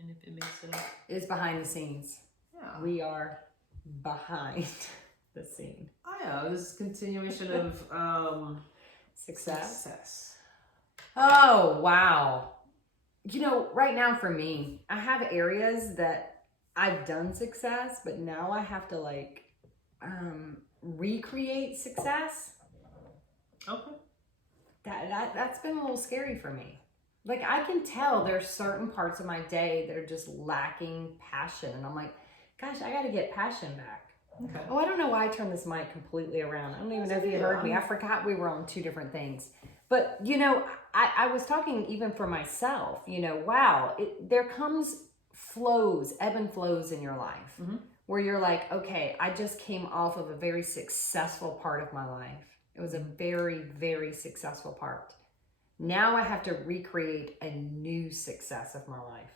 And if it makes it up. Is behind the scenes. Yeah. We are behind the scene. Oh yeah, this continuation of Success. Oh, wow. You know, right now for me, I have areas that I've done success, but now I have to like recreate success. Okay. That's been a little scary for me. Like I can tell there's certain parts of my day that are just lacking passion, and I'm like, gosh, I got to get passion back. Okay. Oh, I don't know why I turned this mic completely around. I don't even know if you heard me. I forgot we were on two different things. But, you know, I was talking even for myself, you know, wow, there comes flows, ebb and flows in your life where you're like, okay, I just came off of a very successful part of my life. It was a very, very successful part. Now I have to recreate a new success of my life.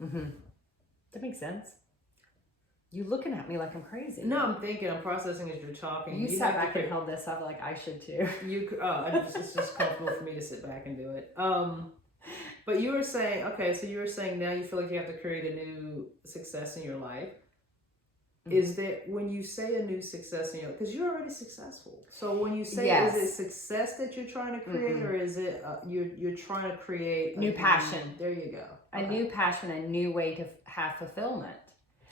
Does that make sense? You looking at me like I'm crazy. No, I'm thinking, I'm processing as you're talking. You sat back and held this up like I should too. It's just comfortable for me to sit back and do it. But you were saying, okay, so you were saying now you feel like you have to create a new success in your life. Is that when you say a new success in your life, because you're already successful. So when you say, is it success that you're trying to create, or is it you're trying to create new passion? There you go. A new passion, a new way to have fulfillment.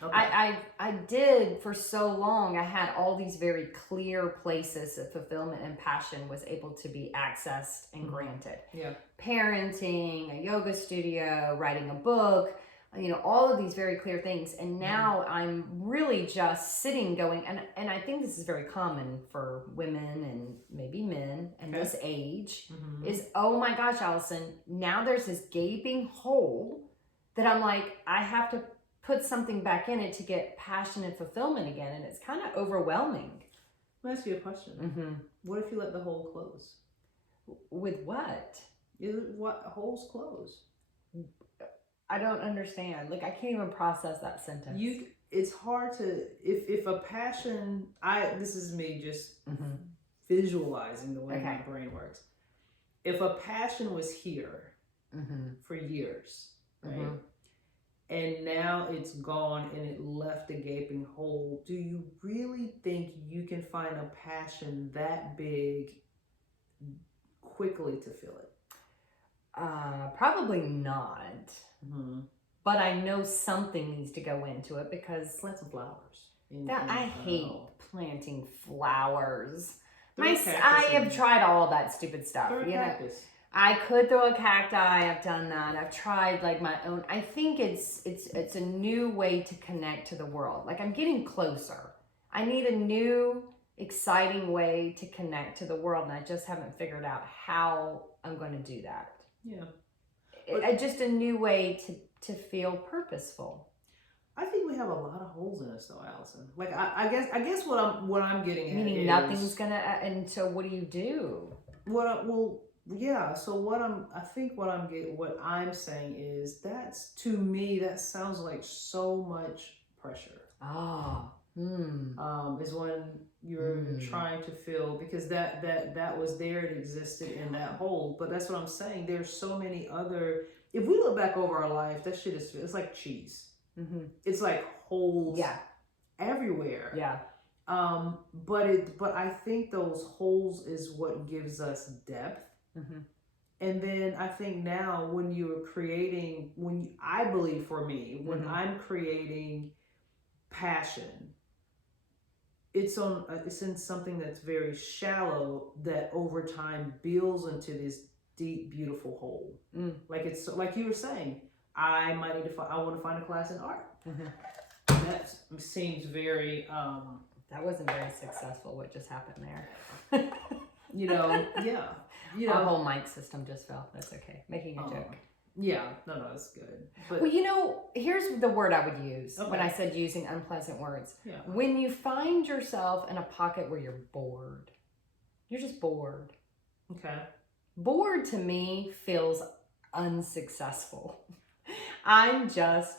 Okay. I did for so long. I had all these very clear places that fulfillment and passion was able to be accessed and granted. Yeah. Parenting, a yoga studio, writing a book, you know, all of these very clear things. And now I'm really just sitting going, and I think this is very common for women and maybe men and this age is, oh my gosh, Allison, now there's this gaping hole that I'm like, I have to put something back in it to get passion and fulfillment again, and it's kind of overwhelming. Let me ask you a question. What if you let the hole close? With what? What holes close? I don't understand. Like I can't even process that sentence. It's hard to if a passion. This is me just visualizing the way my brain works. If a passion was here for years, right? And now it's gone and it left a gaping hole. Do you really think you can find a passion that big quickly to fill it? Probably not. But I know something needs to go into it because plant some flowers. I hate planting flowers. I have tried all that stupid stuff. Throw a cactus. I could throw a cacti. I've done that. I've tried like my own. I think it's a new way to connect to the world. Like I'm getting closer. I need a new, exciting way to connect to the world, and I just haven't figured out how I'm going to do that. Yeah, just a new way to feel purposeful. I think we have a lot of holes in us, though, Allison. Like I guess what I'm getting at meaning is nothing's gonna. And so what do you do? Yeah, so what I'm saying is to me that sounds like so much pressure. Is when you're trying to feel, because that was there, it existed in that hole. But that's what I'm saying. There's so many other. If we look back over our life, that shit it's like cheese. It's like holes everywhere. Yeah. But I think those holes is what gives us depth. And then I think now when I believe for me, when I'm creating passion, it's in something that's very shallow that over time builds into this deep, beautiful hole. Like it's like you were saying, I want to find a class in art. That seems very that wasn't very successful what just happened there. Our whole mic system just fell. That's okay. Making a joke. Yeah, no, it's good. But well, here's the word I would use when I said using unpleasant words. Yeah. When you find yourself in a pocket where you're bored, you're just bored. Okay. Bored to me feels unsuccessful. I'm just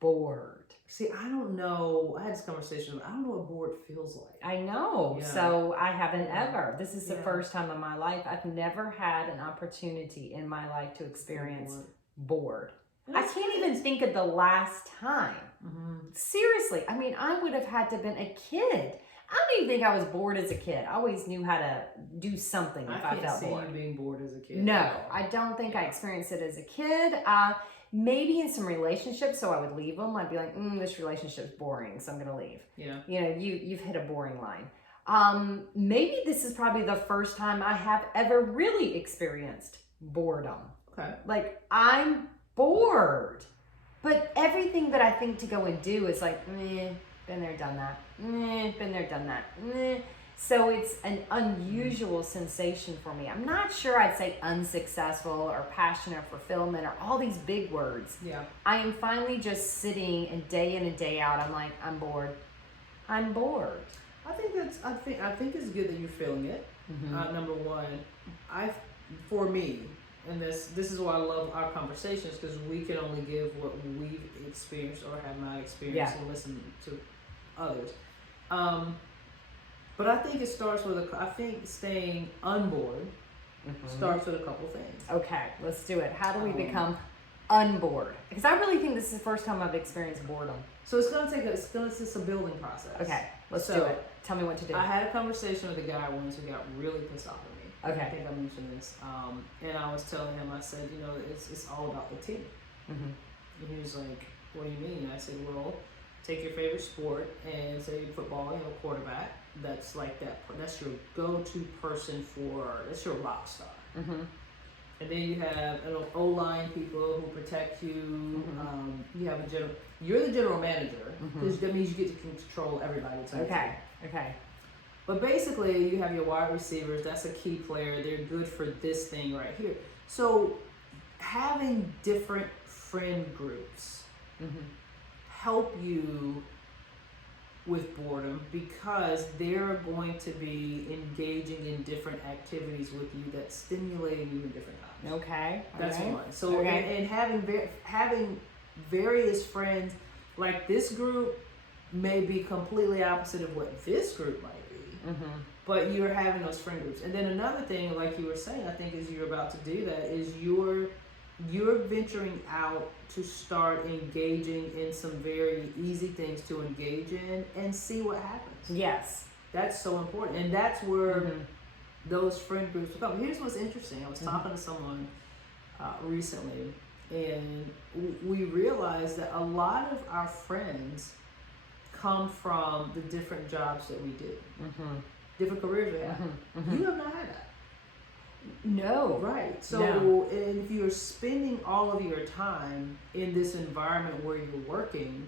bored. See, I don't know. I had this conversation. I don't know what bored feels like. I know. Yeah. So I haven't ever. This is the first time in my life. I've never had an opportunity in my life to experience bored. I can't even think of the last time. Seriously, I mean, I would have had to have been a kid. I don't even think I was bored as a kid. I always knew how to do something if I felt bored. I can't see you being bored as a kid. No, I don't think I experienced it as a kid. Maybe in some relationships, so I would leave them. I'd be like, this relationship's boring, so I'm going to leave. Yeah. You know, you've hit a boring line. Maybe this is probably the first time I have ever really experienced boredom. Okay. Like, I'm bored. But everything that I think to go and do is like, been there, done that. Been there, done that. So it's an unusual sensation for me. I'm not sure I'd say unsuccessful or passion or fulfillment or all these big words. Yeah. I am finally just sitting and day in and day out, I'm like, I'm bored. I'm bored. I think it's good that you're feeling it. Number one, for me, and this is why I love our conversations, because we can only give what we've experienced or have not experienced and listen to others. But I think it starts with I think staying unbored starts with a couple things. Okay, let's do it. How do we become unbored? Because I really think this is the first time I've experienced boredom. So it's a building process. Okay, let's do it. Tell me what to do. I had a conversation with a guy once who got really pissed off at me. Okay. I think I mentioned this. And I was telling him, I said, it's all about the team. And he was like, what do you mean? I said, well, take your favorite sport and say football, you have a quarterback. That's like that's your go-to person that's your rock star. And then you have O-line people who protect you. You have you're the general manager, because that means you get to control everybody. Okay. But basically, you have your wide receivers. That's a key player. They're good for this thing right here. So having different friend groups help you with boredom, because they're going to be engaging in different activities with you that stimulate you in different times. Okay. That's one. So and having various friends, like this group may be completely opposite of what this group might be. But you're having those friend groups. And then another thing, like you were saying, I think as you're about to do that, is you're venturing out to start engaging in some very easy things to engage in and see what happens. Yes. That's so important. And that's where those friend groups come. Here's what's interesting. I was talking to someone recently, and we realized that a lot of our friends come from the different jobs that we do, different careers we have. You have not had that. No. Right. So and if you're spending all of your time in this environment where you're working,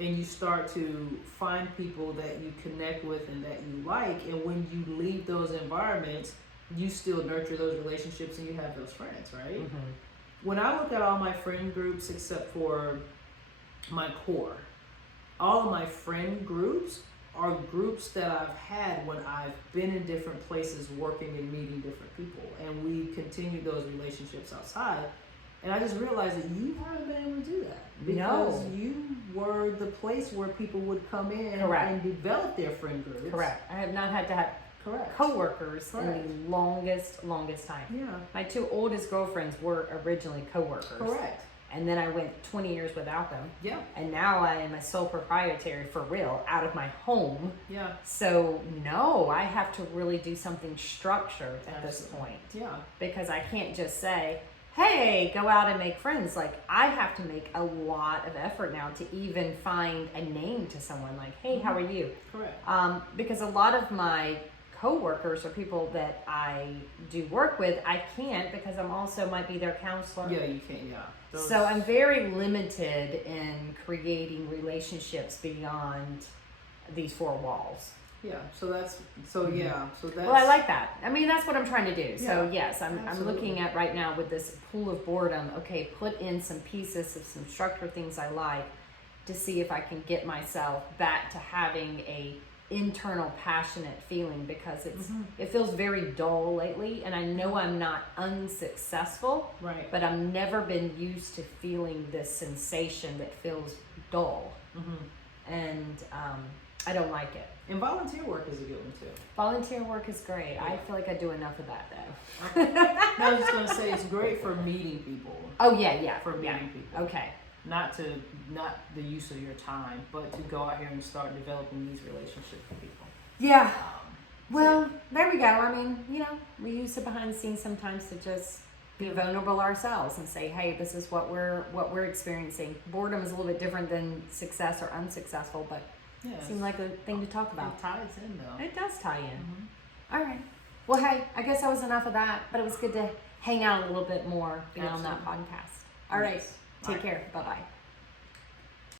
and you start to find people that you connect with and that you like, and when you leave those environments, you still nurture those relationships and you have those friends, right? When I look at all my friend groups except for my core, all of my friend groups are groups that I've had when I've been in different places working and meeting different people, and we continue those relationships outside. And I just realized that you haven't been able to do that, because you were the place where people would come in and develop their friend groups. Correct. I have not had to have co-workers in the longest time. Yeah. My two oldest girlfriends were originally co-workers. Correct. And then I went 20 years without them. Yeah. And now I am a sole proprietary for real, out of my home. Yeah. So no, I have to really do something structured at this point. Yeah. Because I can't just say, hey, go out and make friends. Like, I have to make a lot of effort now to even find a name to someone. Like, hey, how are you? Correct. Because a lot of my co-workers or people that I do work with, I can't, because I'm also might be their counselor. Yeah, you can't. Yeah. So I'm very limited in creating relationships beyond these four walls. Yeah. So that's. Well, I like that. I mean, that's what I'm trying to do. So yes, I'm looking at right now with this pool of boredom. Okay, put in some pieces of some structured things I like to see if I can get myself back to having a internal passionate feeling, because it feels very dull lately, and I know I'm not unsuccessful, but I've never been used to feeling this sensation that feels dull. And I don't like it. And volunteer work is a good one too. Volunteer work is great. Yeah. I feel like I do enough of that though. I was just gonna say it's great for meeting people. Oh yeah. For meeting people. Okay. Not the use of your time, but to go out here and start developing these relationships with people. Yeah. So Well, there we go. I mean, we use it behind the scenes sometimes to just be vulnerable ourselves and say, hey, this is what we're experiencing. Boredom is a little bit different than success or unsuccessful, but yeah, it seemed like a thing to talk about. It ties in though. It does tie in. Mm-hmm. All right. Well, hey, I guess that was enough of that, but it was good to hang out a little bit more beyond that podcast. All right. Yes. Take care. Bye-bye.